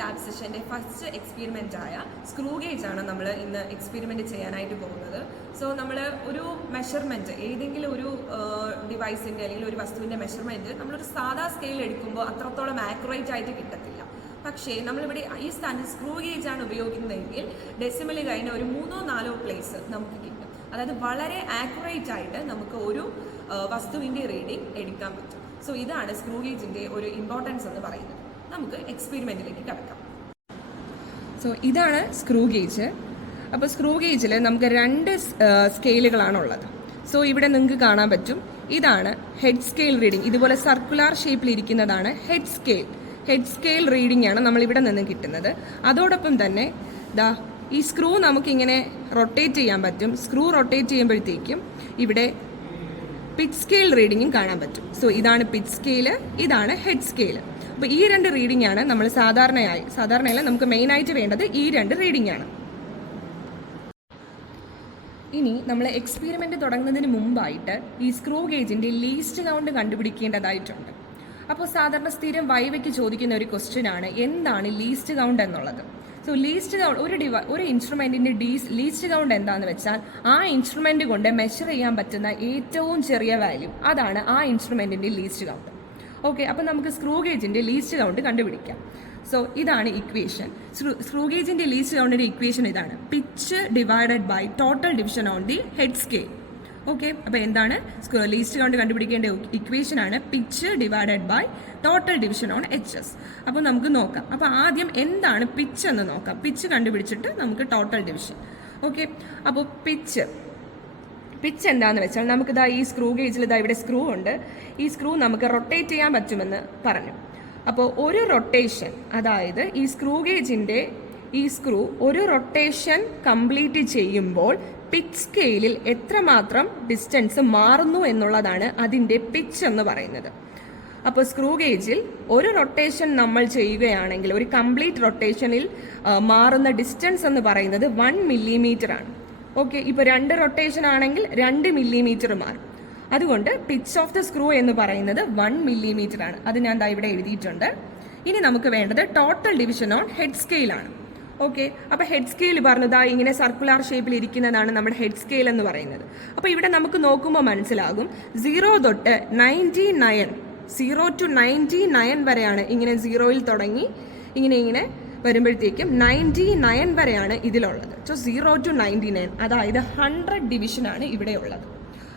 Lab സെഷൻ്റെ first experiment ആയ screw gauge ആണ് നമ്മൾ ഇന്ന് എക്സ്പെരിമെൻ്റ് ചെയ്യാനായിട്ട് പോകുന്നത്. സോ നമ്മൾ ഒരു മെഷർമെൻറ്റ്, ഏതെങ്കിലും ഒരു ഡിവൈസിൻ്റെ അല്ലെങ്കിൽ ഒരു വസ്തുവിൻ്റെ മെഷർമെൻറ്റ് നമ്മളൊരു സാധാ സ്കെയിൽ എടുക്കുമ്പോൾ അത്രത്തോളം ആക്യുറേറ്റ് ആയിട്ട് കിട്ടത്തില്ല. പക്ഷേ നമ്മളിവിടെ ഈ സ്ഥാനത്ത് സ്ക്രൂ ഗേജ് ആണ് ഉപയോഗിക്കുന്നതെങ്കിൽ ഡെസിമൽ കഴിഞ്ഞ ഒരു 3-4 പ്ലേസ് നമുക്ക് കിട്ടും. അതായത് വളരെ ആക്യുറേറ്റ് ആയിട്ട് നമുക്ക് ഒരു വസ്തുവിൻ്റെ റീഡിങ് എടുക്കാൻ പറ്റും. സോ ഇതാണ് സ്ക്രൂ ഗേജിൻ്റെ ഒരു ഇമ്പോർട്ടൻസ് എന്ന് പറയുന്നത്. നമുക്ക് എക്സ്പെരിമെൻറ്റിലേക്ക് കടക്കാം. സോ ഇതാണ് സ്ക്രൂ ഗേജ്. അപ്പോൾ സ്ക്രൂ ഗേജിൽ നമുക്ക് 2 സ്കെയിലുകളാണുള്ളത്. സോ ഇവിടെ നിങ്ങൾക്ക് കാണാൻ പറ്റും, ഇതാണ് ഹെഡ് സ്കെയിൽ റീഡിംഗ്. ഇതുപോലെ സർക്കുലർ ഷേപ്പിൽ ഇരിക്കുന്നതാണ് head scale. Head scale reading ആണ് നമ്മളിവിടെ നിന്ന് കിട്ടുന്നത്. അതോടൊപ്പം തന്നെ ഈ സ്ക്രൂ നമുക്കിങ്ങനെ റൊട്ടേറ്റ് ചെയ്യാൻ പറ്റും. സ്ക്രൂ റൊട്ടേറ്റ് ചെയ്യുമ്പോഴത്തേക്കും ഇവിടെ പിച്ച് സ്കെയിൽ റീഡിങ്ങും കാണാൻ പറ്റും. സോ ഇതാണ് പിച്ച് സ്കെയില്, ഇതാണ് ഹെഡ് സ്കെയില്. അപ്പോൾ ഈ 2 റീഡിംഗ് ആണ് നമ്മൾ സാധാരണയല്ല നമുക്ക് മെയിനായിട്ട് വേണ്ടത് ഈ 2 റീഡിംഗ് ആണ്. ഇനി നമ്മൾ എക്സ്പെരിമെൻ്റ് തുടങ്ങുന്നതിന് മുമ്പായിട്ട് ഈ സ്ക്രൂ ഗേജിൻ്റെ ലീസ്റ്റ് കൗണ്ട് കണ്ടുപിടിക്കേണ്ടതായിട്ടുണ്ട്. അപ്പോൾ സാധാരണ സ്ഥിരം വൈവയ്ക്ക് ചോദിക്കുന്ന ഒരു ക്വസ്റ്റ്യൻ ആണ്, എന്താണ് ലീസ്റ്റ് കൗണ്ട് എന്നുള്ളത്. സോ ലീസ്റ്റ് കൗണ്ട് ഒരു ഇൻസ്ട്രുമെൻറ്റിൻ്റെ ലീസ്റ്റ് കൗണ്ട് എന്താണെന്ന് വെച്ചാൽ ആ ഇൻസ്ട്രുമെൻ്റ് കൊണ്ട് മെഷർ ചെയ്യാൻ പറ്റുന്ന ഏറ്റവും ചെറിയ വാല്യൂ, അതാണ് ആ ഇൻസ്ട്രുമെൻറ്റിൻ്റെ ലീസ്റ്റ് കൗണ്ട്. ഓക്കെ, അപ്പോൾ നമുക്ക് സ്ക്രൂ ഗേജിൻ്റെ ലീസ്റ്റ് കൗണ്ട് കണ്ടുപിടിക്കാം. സോ ഇതാണ് ഇക്വേഷൻ. സ്ക്രൂ ഗേജിൻ്റെ ലീസ്റ്റ് കൗണ്ടിൻ്റെ ഇക്വേഷൻ ഇതാണ്, pitch divided by total division on the head scale. Okay, അപ്പോൾ എന്താണ് ലീസ്റ്റ് കൗണ്ട് കണ്ടുപിടിക്കേണ്ട ഇക്വേഷൻ ആണ് pitch divided by total division on HS. അപ്പോൾ നമുക്ക് നോക്കാം. അപ്പോൾ ആദ്യം എന്താണ് പിച്ച് എന്ന് നോക്കാം. പിച്ച് കണ്ടുപിടിച്ചിട്ട് നമുക്ക് ടോട്ടൽ ഡിവിഷൻ. ഓക്കെ, അപ്പോൾ പിച്ച് എന്താണെന്ന് വെച്ചാൽ നമുക്ക് ഈ സ്ക്രൂ ഗേജിൽ ഇവിടെ സ്ക്രൂ ഉണ്ട്. ഈ സ്ക്രൂ നമുക്ക് റൊട്ടേറ്റ് ചെയ്യാൻ പറ്റുമെന്ന് പറഞ്ഞു. അപ്പോൾ ഒരു റൊട്ടേഷൻ, അതായത് ഈ സ്ക്രൂ ഗേജിൻ്റെ ഈ സ്ക്രൂ ഒരു റൊട്ടേഷൻ കംപ്ലീറ്റ് ചെയ്യുമ്പോൾ പിച്ച് സ്കെയിലിൽ എത്രമാത്രം ഡിസ്റ്റൻസ് മാറുന്നു എന്നുള്ളതാണ് അതിൻ്റെ പിച്ച് എന്ന് പറയുന്നത്. അപ്പോൾ സ്ക്രൂ ഗേജിൽ ഒരു റൊട്ടേഷൻ നമ്മൾ ചെയ്യുകയാണെങ്കിൽ ഒരു കംപ്ലീറ്റ് റൊട്ടേഷനിൽ മാറുന്ന ഡിസ്റ്റൻസ് എന്ന് പറയുന്നത് 1 മില്ലിമീറ്റർ ആണ്. ഓക്കെ, ഇപ്പോൾ 2 റൊട്ടേഷൻ ആണെങ്കിൽ 2 മില്ലിമീറ്റർ മാറും. അതുകൊണ്ട് പിച്ച് ഓഫ് ദ സ്ക്രൂ എന്ന് പറയുന്നത് 1 മില്ലിമീറ്റർ ആണ്. അത് ഞാൻ ഇവിടെ എഴുതിയിട്ടുണ്ട്. ഇനി നമുക്ക് വേണ്ടത് ടോട്ടൽ ഡിവിഷൻ ഓൺ ഹെഡ് സ്കെയിലാണ്. ഓക്കെ, അപ്പോൾ ഹെഡ് സ്കെയിൽ പറഞ്ഞത് ഇങ്ങനെ സർക്കുലർ ഷേപ്പിൽ ഇരിക്കുന്നതാണ് നമ്മുടെ ഹെഡ് സ്കെയിൽ എന്ന് പറയുന്നത്. അപ്പോൾ ഇവിടെ നമുക്ക് നോക്കുമ്പോൾ മനസ്സിലാകും 0 തൊട്ട് 99 വരെയാണ്. ഇങ്ങനെ 0യിൽ തുടങ്ങി ഇങ്ങനെ വരുമ്പോഴത്തേക്കും 99 വരെയാണ് ഇതിലുള്ളത്. സോ 0 to 99, അതായത് 100 ഡിവിഷനാണ് ഇവിടെ ഉള്ളത്.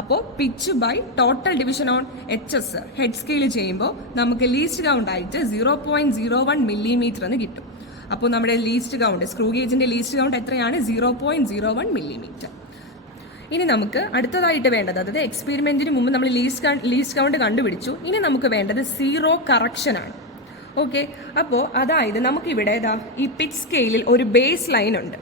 അപ്പോൾ pitch by total division on HS head scale ചെയ്യുമ്പോൾ നമുക്ക് ലീസ്റ്റ് കൗണ്ട് ആയിട്ട് 0.01 മില്ലിമീറ്റർ എന്ന് കിട്ടും. അപ്പോൾ നമ്മുടെ ലീസ്റ്റ് കൗണ്ട്, സ്ക്രൂ ഗേജിൻ്റെ ലീസ്റ്റ് കൗണ്ട് എത്രയാണ്? 0.01 മില്ലിമീറ്റർ. ഇനി നമുക്ക് അടുത്തതായിട്ട് വേണ്ടത്, അതായത് എക്സ്പെരിമെൻറ്റിന് മുമ്പ് നമ്മൾ ലീസ്റ്റ് കൗണ്ട് കണ്ടുപിടിച്ചു. ഇനി നമുക്ക് വേണ്ടത് സീറോ കറക്ഷൻ ആണ്. ഓക്കെ, അപ്പോൾ അതായത് നമുക്കിവിടെ ഈ പിച്ച് സ്കെയിലിൽ ഒരു ബേസ് ലൈൻ ഉണ്ട്.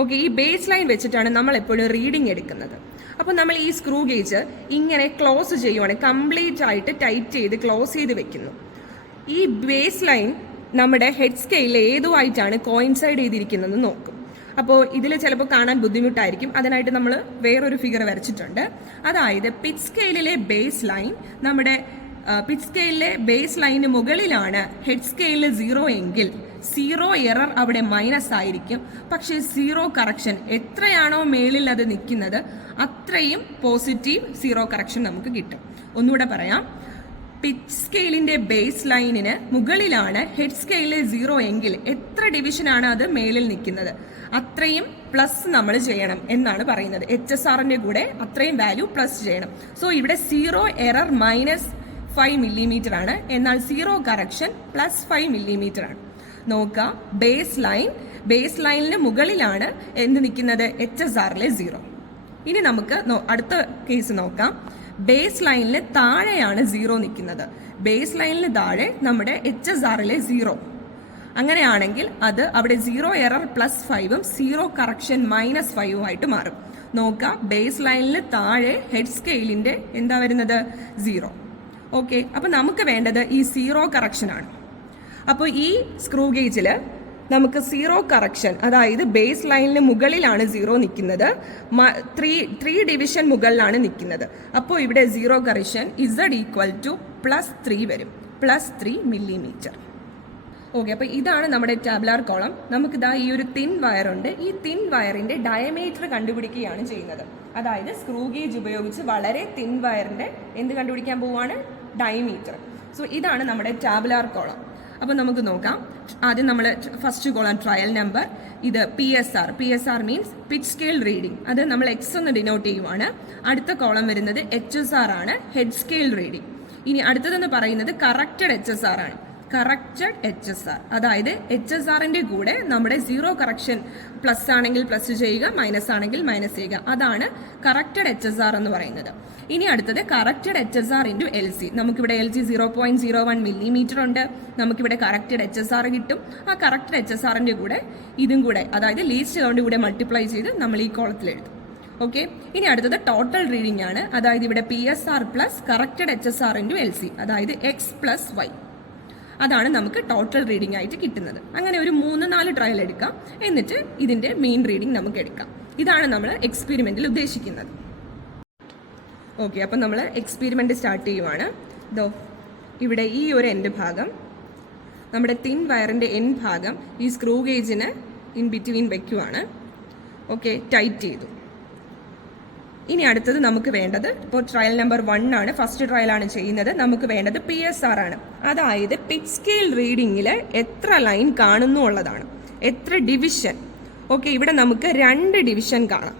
ഓക്കെ, ഈ ബേസ് ലൈൻ വെച്ചിട്ടാണ് നമ്മൾ എപ്പോഴും റീഡിംഗ് എടുക്കുന്നത്. അപ്പോൾ നമ്മൾ ഈ സ്ക്രൂ ഗേജ് ഇങ്ങനെ ക്ലോസ് ചെയ്യുവാണെങ്കിൽ കംപ്ലീറ്റ് ആയിട്ട് ടൈറ്റ് ചെയ്ത് ക്ലോസ് ചെയ്ത് വെക്കുന്നു. ഈ ബേസ് ലൈൻ നമ്മുടെ ഹെഡ് സ്കെയിലിൽ ഏതുമായിട്ടാണ് കോയിൻസൈഡ് ചെയ്തിരിക്കുന്നത് നോക്കും. അപ്പോൾ ഇതിൽ ചിലപ്പോൾ കാണാൻ ബുദ്ധിമുട്ടായിരിക്കും. അതിനായിട്ട് നമ്മൾ വേറൊരു ഫിഗർ വരച്ചിട്ടുണ്ട്. അതായത് പിച്ച് സ്കെയിലിലെ ബേസ് ലൈൻ നമ്മുടെ പിച്ച് സ്കെയിലിലെ ബേസ് ലൈന് മുകളിലാണ് ഹെഡ് സ്കെയിലിൽ 0 എങ്കിൽ 0 എറർ അവിടെ മൈനസ് ആയിരിക്കും. പക്ഷേ 0 കറക്ഷൻ എത്രയാണോ മേളിൽ അത് നിൽക്കുന്നത് അത്രയും പോസിറ്റീവ് 0 കറക്ഷൻ നമുക്ക് കിട്ടും. ഒന്നുകൂടെ പറയാം, പിച്ച് സ്കെയിലിന്റെ ബേസ് ലൈനിന് മുകളിലാണ് ഹെഡ് സ്കെയിലിലെ 0 എങ്കിൽ എത്ര ഡിവിഷനാണ് അത് മേളിൽ നിൽക്കുന്നത് അത്രയും പ്ലസ് നമ്മൾ ചെയ്യണം എന്നാണ് പറയുന്നത്. HSRന്റെ കൂടെ അത്രയും വാല്യൂ പ്ലസ് ചെയ്യണം. സോ ഇവിടെ 0 എറർ -5 മില്ലിമീറ്റർ ആണ്, എന്നാൽ 0 കറക്ഷൻ +5 മില്ലിമീറ്റർ ആണ്. നോക്കുക, ബേസ് ലൈനിന് മുകളിലാണ് എന്ത് നിൽക്കുന്നത്? HSRലെ 0. ഇനി നമുക്ക് അടുത്ത കേസ് നോക്കാം. ബേസ് ലൈനിന് താഴെയാണ് 0 നിൽക്കുന്നത്. ബേസ് ലൈനിന് താഴെ നമ്മുടെ HSRലെ 0. അങ്ങനെയാണെങ്കിൽ അത് അവിടെ 0 എറർ +5ഉം 0 കറക്ഷൻ -5ഉം ആയിട്ട് മാറും. നോക്കുക, ബേസ് ലൈനിന് താഴെ ഹെഡ് സ്കെയിലിന്റെ എന്താ വരുന്നത്? 0. ഓക്കെ, അപ്പോൾ നമുക്ക് വേണ്ടത് ഈ 0 കറക്ഷൻ ആണ്. അപ്പോൾ ഈ സ്ക്രൂ ഗേജിൽ നമുക്ക് 0 കറക്ഷൻ, അതായത് ബേസ് ലൈനിന് മുകളിലാണ് 0 നിൽക്കുന്നത്, 3 ഡിവിഷൻ മുകളിലാണ് നിൽക്കുന്നത്. അപ്പോൾ ഇവിടെ 0 കറക്ഷൻ Z = +3 വരും, +3 മില്ലിമീറ്റർ. ഓക്കെ, അപ്പോൾ ഇതാണ് നമ്മുടെ ടാബുലാർ കോളം. നമുക്കിതാ ഈ ഒരു തിൻ വയറുണ്ട്. ഈ തിൻ വയറിന്റെ ഡയമീറ്റർ കണ്ടുപിടിക്കുകയാണ് ചെയ്യുന്നത്. അതായത് സ്ക്രൂ ഗേജ് ഉപയോഗിച്ച് വളരെ തിൻ വയറിന്റെ എന്ത് കണ്ടുപിടിക്കാൻ പോവുകയാണ്? ഡയമീറ്റർ. സോ ഇതാണ് നമ്മുടെ ടാബുലാർ കോളം. അപ്പോൾ നമുക്ക് നോക്കാം. ആദ്യം നമ്മൾ ഫസ്റ്റ് കോളം ട്രയൽ നമ്പർ, ഇത് PSR means pitch scale reading, അത് നമ്മൾ X എന്ന് ഡിനോട്ട് ചെയ്യുവാണ്. അടുത്ത കോളം വരുന്നത് HSR ആണ്, ഹെഡ് സ്കെയിൽ റീഡിംഗ്. ഇനി അടുത്തതെന്ന് പറയുന്നത് കറക്റ്റഡ് HSR ആണ്. കറക്റ്റഡ് HSR, അതായത് HSRന്റെ കൂടെ നമ്മുടെ സീറോ കറക്ഷൻ, പ്ലസ് ആണെങ്കിൽ പ്ലസ് ചെയ്യുക, മൈനസ് ആണെങ്കിൽ മൈനസ് ചെയ്യുക, അതാണ് കറക്റ്റഡ് HSR എന്ന് പറയുന്നത്. ഇനി അടുത്തത് കറക്റ്റഡ് HSR ഇൻറ്റു LC. നമുക്കിവിടെ LC 0.01 മില്ലിമീറ്റർ ഉണ്ട്. നമുക്കിവിടെ കറക്റ്റഡ് HSR കിട്ടും. ആ കറക്റ്റഡ് HSRന്റെ കൂടെ ഇതും കൂടെ, അതായത് ലീസ്റ്റ് കൗണ്ട് കൂടെ മൾട്ടിപ്ലൈ ചെയ്ത് നമ്മൾ ഈ കോളത്തിൽ എഴുതും. ഓക്കെ, ഇനി അടുത്തത് ടോട്ടൽ റീഡിംഗ് ആണ്. അതായത് ഇവിടെ PSR plus corrected HSR into LC, അതായത് X പ്ലസ് Y. അതാണ് നമുക്ക് ടോട്ടൽ റീഡിംഗ് ആയിട്ട് കിട്ടുന്നത്. അങ്ങനെ ഒരു 3-4 ട്രയൽ എടുക്കാം, എന്നിട്ട് ഇതിന്റെ മെയിൻ റീഡിംഗ് നമുക്ക് എടുക്കാം. ഇതാണ് നമ്മൾ എക്സ്പെരിമെന്റിൽ ഉദ്ദേശിക്കുന്നത്. ഓക്കെ, അപ്പം നമ്മൾ എക്സ്പെരിമെന്റ് സ്റ്റാർട്ട് ചെയ്യുവാണ്. ഇവിടെ ഈ ഒരു എൻഡ് ഭാഗം, നമ്മുടെ തിൻ വയറിന്റെ എൻഡ് ഭാഗം ഈ സ്ക്രൂ ഗേജിന് ഇൻ ബിറ്റ്വീൻ വെക്കുവാണ്. ഓക്കെ, ടൈറ്റ് ചെയ്തു. ഇനി അടുത്തത് നമുക്ക് വേണ്ടത്, ഇപ്പോൾ ട്രയൽ നമ്പർ 1 ആണ്, ഫസ്റ്റ് ട്രയലാണ് ചെയ്യുന്നത്. നമുക്ക് വേണ്ടത് PSR ആണ്. അതായത് പിച്ച് സ്കെയിൽ റീഡിങ്ങിൽ എത്ര ലൈൻ കാണുന്നു ഉള്ളതാണ്, എത്ര ഡിവിഷൻ. ഓക്കെ, ഇവിടെ നമുക്ക് 2 ഡിവിഷൻ കാണാം.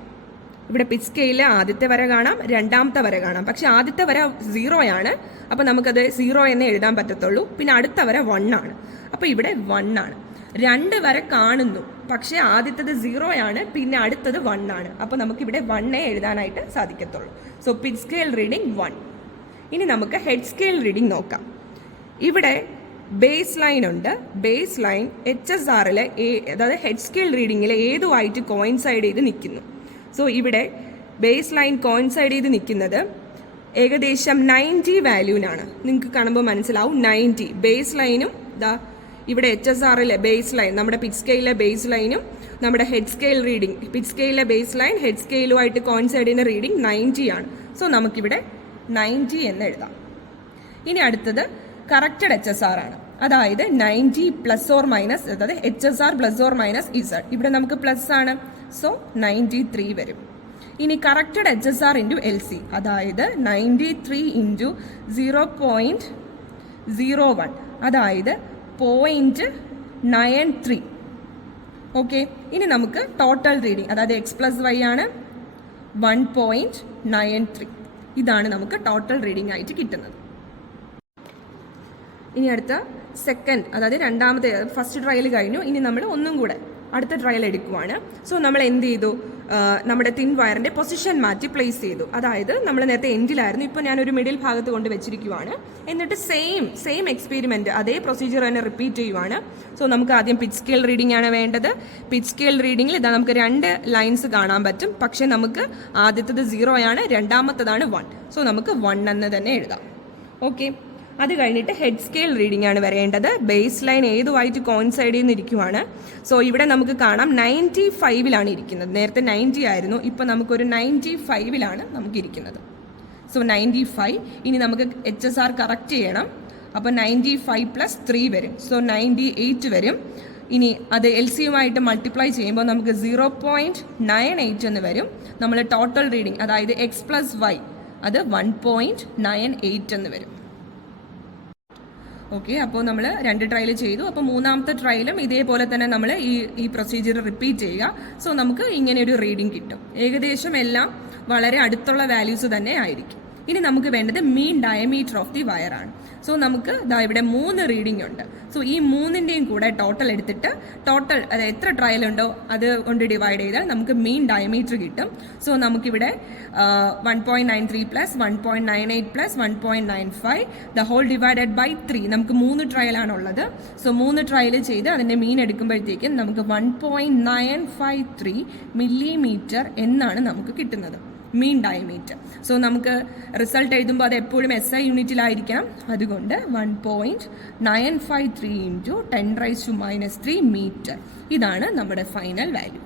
ഇവിടെ പിച്ച് സ്കെയിലിൽ ആദ്യത്തെ വര കാണാം, രണ്ടാമത്തെ വര കാണാം. പക്ഷെ ആദ്യത്തെ വര 0 ആണ്, അപ്പോൾ നമുക്കത് 0 എന്നേ എഴുതാൻ പറ്റത്തുള്ളൂ. പിന്നെ അടുത്ത വര 1 ആണ്, അപ്പോൾ ഇവിടെ 1 ആണ്. 2 വര കാണുന്നു, പക്ഷെ ആദ്യത്തത് 0 ആണ്, പിന്നെ അടുത്തത് 1 ആണ്. അപ്പോൾ നമുക്കിവിടെ 1 എഴുതാനായിട്ട് സാധിക്കത്തുള്ളൂ. So pitch scale reading 1. ഇനി നമുക്ക് ഹെഡ് സ്കെയിൽ റീഡിംഗ് നോക്കാം. ഇവിടെ ബേസ് ലൈൻ ഉണ്ട്. ബേസ് ലൈൻ HSRൽ, അതായത് ഹെഡ് സ്കെയിൽ റീഡിങ്ങിൽ ഏതുമായിട്ട് കോയിൻസൈഡ് ചെയ്ത് നിൽക്കുന്നു. സോ ഇവിടെ ബേസ് ലൈൻ കോയിൻസൈഡ് ചെയ്ത് നിൽക്കുന്നത് ഏകദേശം 90 വാല്യൂവിനാണ്. നിങ്ങൾക്ക് കാണുമ്പോൾ മനസ്സിലാവും 90. ബേസ് ലൈനും ഇവിടെ HSRലെ ബേസ് ലൈൻ, നമ്മുടെ പിച്ച് സ്കെയിലിലെ ബേസ് ലൈനും നമ്മുടെ ഹെഡ് സ്കെയിൽ റീഡിംഗ്, പിച്ച് സ്കെയിലിലെ ബേസ് ലൈൻ ഹെഡ് സ്കെയിലുമായിട്ട് കോയിൻസൈഡ് ചെയ്യുന്ന റീഡിംഗ് 90 ആണ്. സോ നമുക്കിവിടെ 90 എന്ന് എഴുതാം. ഇനി അടുത്തത് കറക്റ്റഡ് HSR ആണ്. അതായത് 90 പ്ലസ് ഓർ മൈനസ്, അതായത് HSR plus or minus Z. ഇവിടെ നമുക്ക് പ്ലസ് ആണ്, സോ 93 വരും. ഇനി കറക്റ്റഡ് HSR ഇൻറ്റു LC, അതായത് 93 ഇൻറ്റു 0.01, അതായത് 0.93. ഓക്കെ, ഇനി നമുക്ക് ടോട്ടൽ റീഡിംഗ്, അതായത് X പ്ലസ് Y ആണ് 1.93. ഇതാണ് നമുക്ക് ടോട്ടൽ റീഡിംഗ് ആയിട്ട് കിട്ടുന്നത്. ഇനി അടുത്ത സെക്കൻഡ്, അതായത് രണ്ടാമത്തെ, ഫസ്റ്റ് ട്രയൽ കഴിഞ്ഞു. ഇനി നമ്മൾ ഒന്നും കൂടെ അടുത്ത ട്രയൽ എടുക്കുവാണ്. സോ നമ്മൾ എന്ത് ചെയ്തു? നമ്മുടെ തിൻ വയറിന്റെ പൊസിഷൻ മാറ്റി പ്ലേസ് ചെയ്തു. അതായത് നമ്മൾ നേരത്തെ എൻഡിലായിരുന്നു, ഇപ്പോൾ ഞാനൊരു മിഡിൽ ഭാഗത്ത് കൊണ്ട് വെച്ചിരിക്കുവാണ്. എന്നിട്ട് സെയിം എക്സ്പെരിമെന്റ്, അതേ പ്രൊസീജിയർ തന്നെ റിപ്പീറ്റ് ചെയ്യുവാണ്. സോ നമുക്ക് ആദ്യം പിച്ച് സ്കെയിൽ റീഡിംഗ് ആണ് വേണ്ടത്. പിച്ച് സ്കെയിൽ റീഡിംഗിൽ ഇതാ നമുക്ക് 2 ലൈൻസ് കാണാൻ പറ്റും. പക്ഷെ നമുക്ക് ആദ്യത്തത് 0 ആണ്, രണ്ടാമത്തതാണ് 1. സോ നമുക്ക് 1 എന്ന് തന്നെ എഴുതാം. ഓക്കെ, അത് കഴിഞ്ഞിട്ട് ഹെഡ് സ്കെയിൽ റീഡിംഗ് ആണ് വരേണ്ടത്. ബേസ് ലൈൻ ഏതുമായിട്ട് കോയിൻസൈഡ് ചെയ്യുന്നിരിക്കുവാണ്. സോ ഇവിടെ നമുക്ക് കാണാം 95ലാണ് ഇരിക്കുന്നത്. നേരത്തെ 90 ആയിരുന്നു, ഇപ്പം നമുക്കൊരു 95ലാണ് നമുക്കിരിക്കുന്നത്. സോ 95. ഇനി നമുക്ക് HSR കറക്റ്റ് ചെയ്യണം. അപ്പോൾ 95 പ്ലസ് 3 വരും. സോ 98 വരും. ഇനി അത് LCയുമായിട്ട് മൾട്ടിപ്ലൈ ചെയ്യുമ്പോൾ നമുക്ക് 0.98 എന്ന് വരും. നമ്മൾ ടോട്ടൽ റീഡിംഗ്, അതായത് X പ്ലസ് Y, അത് 1.98 എന്ന് വരും. ഓക്കെ, അപ്പോൾ നമ്മൾ 2 ട്രയൽ ചെയ്തു. അപ്പോൾ മൂന്നാമത്തെ ട്രയലും ഇതേപോലെ തന്നെ നമ്മൾ ഈ പ്രൊസീജിയർ റിപ്പീറ്റ് ചെയ്യുക. സോ നമുക്ക് ഇങ്ങനെ ഒരു റീഡിംഗ് കിട്ടും. ഏകദേശം എല്ലാം വളരെ അടുത്തുള്ള വാല്യൂസ് തന്നെ ആയിരിക്കും. ഇനി നമുക്ക് വേണ്ടത് മീൻ ഡയമീറ്റർ ഓഫ് ദി വയർ ആണ്. സോ നമുക്ക് ഇവിടെ 3 റീഡിംഗ് ഉണ്ട്. സോ ഈ 3ന്റെയും കൂടെ ടോട്ടൽ എടുത്തിട്ട് ടോട്ടൽ അത് എത്ര ട്രയൽ ഉണ്ടോ അത് കൊണ്ട് ഡിവൈഡ് ചെയ്താൽ നമുക്ക് മീൻ ഡയമീറ്റർ കിട്ടും. സോ നമുക്കിവിടെ 1.93 plus 1.98 plus 1.95 the whole divided by 3. നമുക്ക് 3 ട്രയലാണുള്ളത്. സോ 3 ട്രയൽ ചെയ്ത് അതിൻ്റെ മീൻ എടുക്കുമ്പോഴത്തേക്കും നമുക്ക് 1.953 മില്ലിമീറ്റർ എന്നാണ് നമുക്ക് കിട്ടുന്നത്, മീൻ ഡയമീറ്റർ. സോ നമുക്ക് റിസൾട്ട് എഴുതുമ്പോൾ അത് എപ്പോഴും SI യൂണിറ്റിലായിരിക്കണം. അതുകൊണ്ട് 1.953 × 10⁻³ മീറ്റർ. ഇതാണ് നമ്മുടെ ഫൈനൽ വാല്യൂ.